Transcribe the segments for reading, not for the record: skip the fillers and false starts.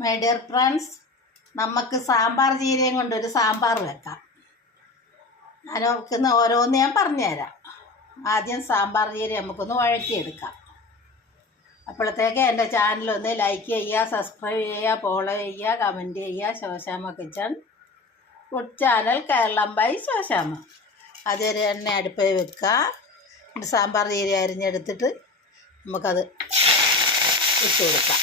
My dear friends, നമുക്ക് സാമ്പാർ ചീരയും കൊണ്ടൊരു സാമ്പാർ വെക്കാം. ഞാൻ വെക്കുന്ന ഓരോന്ന് ഞാൻ പറഞ്ഞുതരാം. ആദ്യം സാമ്പാർ ചീര നമുക്കൊന്ന് വഴറ്റിയെടുക്കാം. അപ്പോഴത്തേക്ക് എൻ്റെ ചാനലൊന്ന് ലൈക്ക് ചെയ്യുക, സബ്സ്ക്രൈബ് ചെയ്യുക, ഫോളോ ചെയ്യുക, കമൻറ്റ് ചെയ്യുക. Shoshamma kitchen food channel, Kerala by Shoshamma. അതൊരു എണ്ണ അടുപ്പിൽ വെക്കുക. സാമ്പാർ ചീര അരിഞ്ഞെടുത്തിട്ട് നമുക്കത് ഇട്ട് കൊടുക്കാം.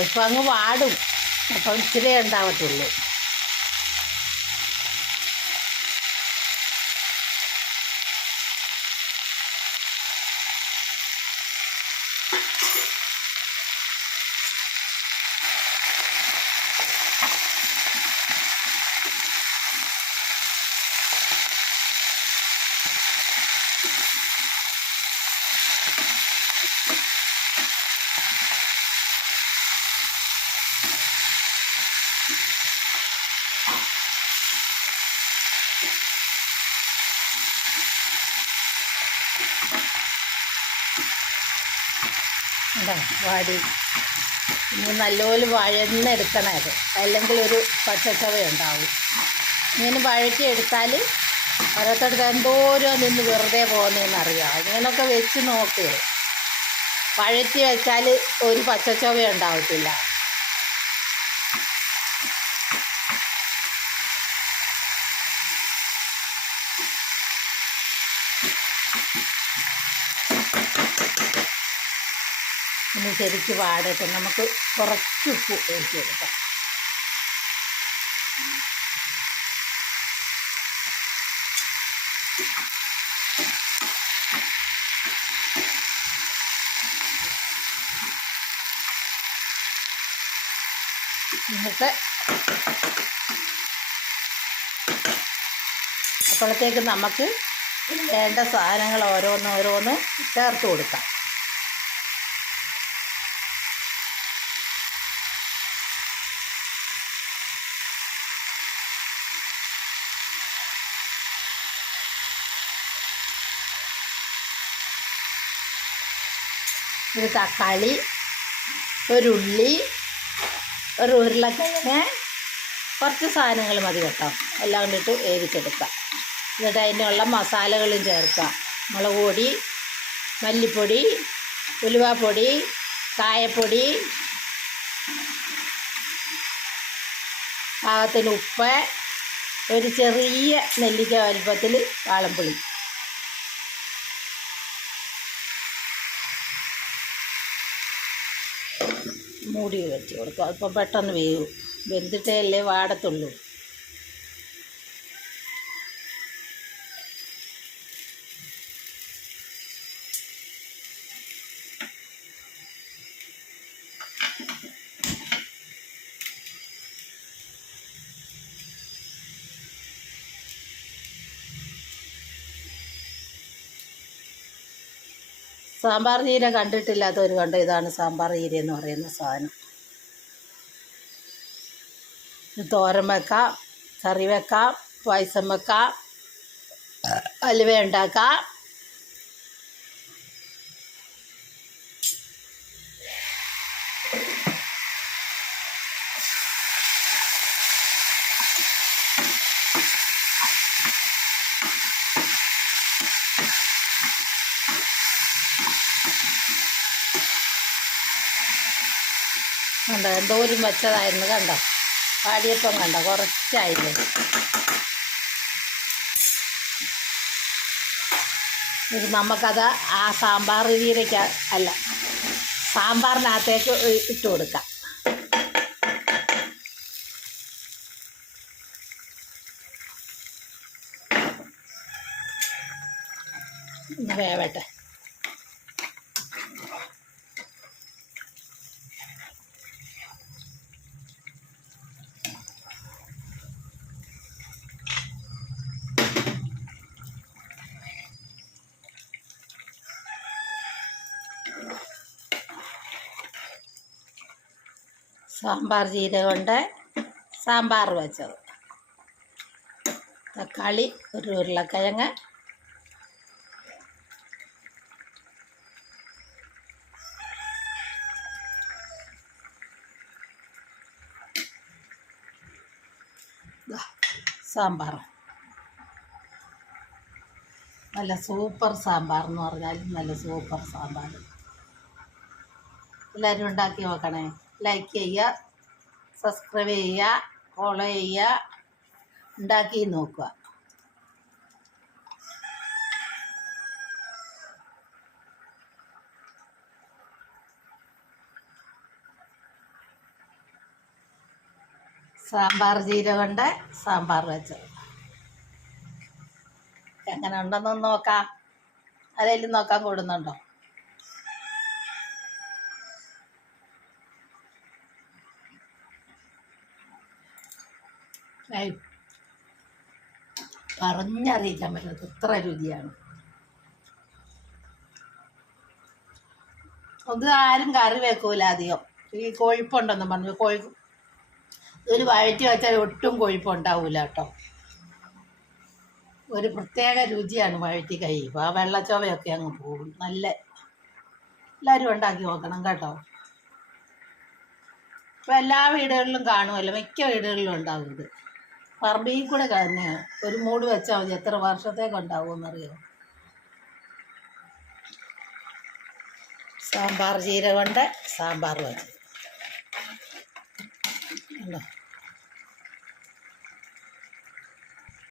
ഇപ്പം അങ്ങ് വാടും, അപ്പം ഇച്ചിരി ഉണ്ടാവത്തുള്ളൂ. വാടി ഇനി നല്ലപോലെ വഴന്നെടുക്കണം. അത് അല്ലെങ്കിൽ ഒരു പച്ചച്ചവ ഉണ്ടാവും. ഇങ്ങനെ വഴറ്റിയെടുത്താൽ ഓരോരുത്തടുത്ത് എന്തോരോ നിന്ന് വെറുതെ പോകുന്നതെന്നറിയാം. ഇങ്ങനെയൊക്കെ വെച്ച് നോക്ക്. വഴറ്റി വെച്ചാൽ ഒരു പച്ചച്ചവ ഉണ്ടാവത്തില്ല. ഇനി ശരിക്ക് വാടട്ടെ. നമുക്ക് കുറച്ച് ഉപ്പ് ഒഴിച്ച് കൊടുക്കാം. എന്നിട്ട് അപ്പോഴത്തേക്ക് നമുക്ക് വേണ്ട സാധനങ്ങൾ ഓരോന്ന് ചേർത്ത് കൊടുക്കാം. ഒരു തക്കാളി, ഒരു ഉള്ളി, ഒരു ഉരുളക്കിഴങ്ങ്, കുറച്ച് സാധനങ്ങൾ മതി കേട്ടോ. എല്ലാം കൊണ്ടിട്ട് വേവിച്ചെടുക്കാം. എന്നിട്ട് അതിനുള്ള മസാലകളും ചേർക്കാം. മുളക് പൊടി, മല്ലിപ്പൊടി, ഉലുവാപ്പൊടി, കായപ്പൊടി, പാകത്തിന് ഉപ്പ്, ഒരു ചെറിയ നെല്ലിക്ക വലുപ്പത്തിൽ വാളംപുളി. മൂടി വെച്ച് കൊടുക്കുക. അപ്പം പെട്ടെന്ന് വേവും. വെന്തിട്ടേ അല്ലേ വാടത്തുള്ളൂ. സാമ്പാർ ചീര കണ്ടിട്ടില്ലാത്തവർ കണ്ടോ? ഇതാണ് സാമ്പാർ ചീര എന്ന് പറയുന്ന സാധനം. ഇത് തോരൻ വെക്കാം, കറി വെക്കാം, പായസം വെക്കാം, അലുവ ഉണ്ടാക്കാം. കണ്ടോ എന്തോരം വെച്ചതായിരുന്നു. കണ്ടോ പാടിയപ്പം കണ്ടോ കുറച്ചായില്ലേ. ഇത് നമുക്കത് ആ സാമ്പാർ ചീരയ്ക്ക് അല്ല സാമ്പാറിനകത്തേക്ക് ഇട്ട് കൊടുക്കാം. വേവട്ടെ. സാമ്പാർ ചീര കൊണ്ട് സാമ്പാർ വെച്ചത്. തക്കാളി, ഒരു ഉരുളക്കിഴങ്ങ്, സാമ്പാർ. നല്ല സൂപ്പർ സാമ്പാർ എന്ന് പറഞ്ഞാൽ നല്ല സൂപ്പർ സാമ്പാർ. എല്ലാവരും ഉണ്ടാക്കി നോക്കണേ. ലൈക്ക് ചെയ്യുക, സബ്സ്ക്രൈബ് ചെയ്യുക, ഫോളോ ചെയ്യുക, ഉണ്ടാക്കി നോക്കുക. സാമ്പാർ ജീരകം കൊണ്ട് സാമ്പാർ വെച്ചത് എങ്ങനെ ഉണ്ടെന്നൊന്ന് നോക്കാം. ആരെങ്കിലും നോക്കാൻ കൂടുന്നുണ്ടോ? പറഞ്ഞറിയിക്കാൻ പറ്റാത്ത ഇത്ര രുചിയാണ്. അത് ആരും കറി വെക്കൂല അധികം. ഈ കൊഴുപ്പുണ്ടെന്ന് പറഞ്ഞു ഒരു വഴറ്റി വെച്ചാൽ ഒട്ടും കൊഴുപ്പുണ്ടാവില്ല കേട്ടോ. ഒരു പ്രത്യേക രുചിയാണ് വഴറ്റി കഴിയുമ്പോൾ. ആ വെള്ളച്ചോവയൊക്കെ അങ്ങ് പോകും. നല്ല എല്ലാവരും ഉണ്ടാക്കി നോക്കണം കേട്ടോ. ഇപ്പം എല്ലാ വീടുകളിലും കാണുമല്ലോ, മിക്ക വീടുകളിലും ഉണ്ടാവും ഇത്. പറമ്പിൽ കൂടെ തന്നെ ഒരു മൂട് വെച്ചാൽ മതി, എത്ര വർഷത്തേക്ക് ഉണ്ടാവുമെന്നറിയോ. സാമ്പാർ ജീരകം കൊണ്ട് സാമ്പാർ വെച്ചത്.